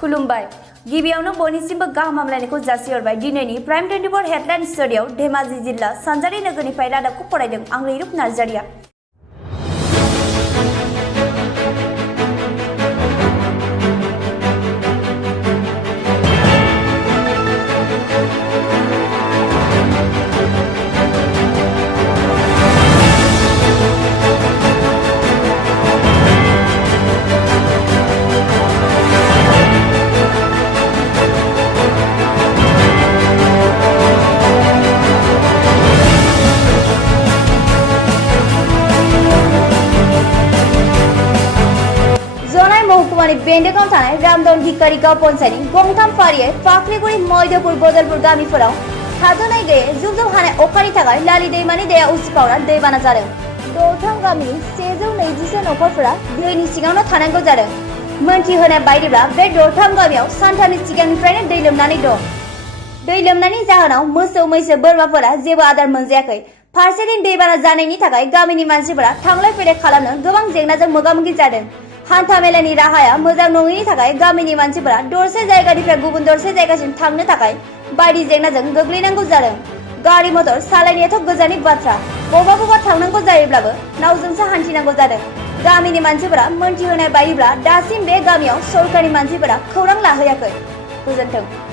खुलुमबाय गिबियावनो बयनिसिमबो गाहाम हामलायनायखौ जासिहरबाय। दिनैनि प्राइम 24 हेडलाइन स्टुडियोआव धेमाजि जिल्ला सानजारि नोगोरनिफ्राय रादाबखौ फरायदों आं रैरुप नार्जारिया। महकुमानि बेंडगाव थानाय रामदन धिकारी गाव पन्चायतनि गंथाम फारियै फाख्रिगुरि मैदपुर बदलपुर गामिफोराव थाद'नाय गैयै जुब जुब हानाय अखानि थाखाय लालि दैमानि दैया उसिफावना दैबाना जादों। दरथाम गामिनि 120 नखरफोरा दैनि सिङावनो थानांगौ जादों। मोनथिहोनाय बायदिब्ला बे दरथाम गामियाव सानथामनि सिगांनिफ्रायनो दै लोमनानै दं। दै लोमनायनि जाहोनाव मोसौ मैसो बोरमाफोरा जेबो आदार मोनजायाखै। फारसेथिं दैबाना जानायनि थाखाय गामिनि मानसिफोरा थांलाय फैलाय खालामनो गोबां जेंनाजों मोगा-मोगि जादों। हान्थामेलानि राहाया मोजां नङैनि थाखाय गामिनि मानसिफोरा दरसे जायगानिफ्राय गुबुन दरसे जायगासिम थांनो थाखाय बायदि जेंनाजों गोग्लैनांगौ जादों। गारि मटर सालायनायाथ' गोजाननि बाथ्रा, बबेबा थांनांगौ जायोब्लाबो नावजोंसो हान्थिनांगौ जादों। गामिनि मानसिफोरा मोनथिहोनाय बायदिब्ला दासिम बे गामियाव सरकारनि मानसिफोरा खौरां लाहैयाखै। गोजोन्थों।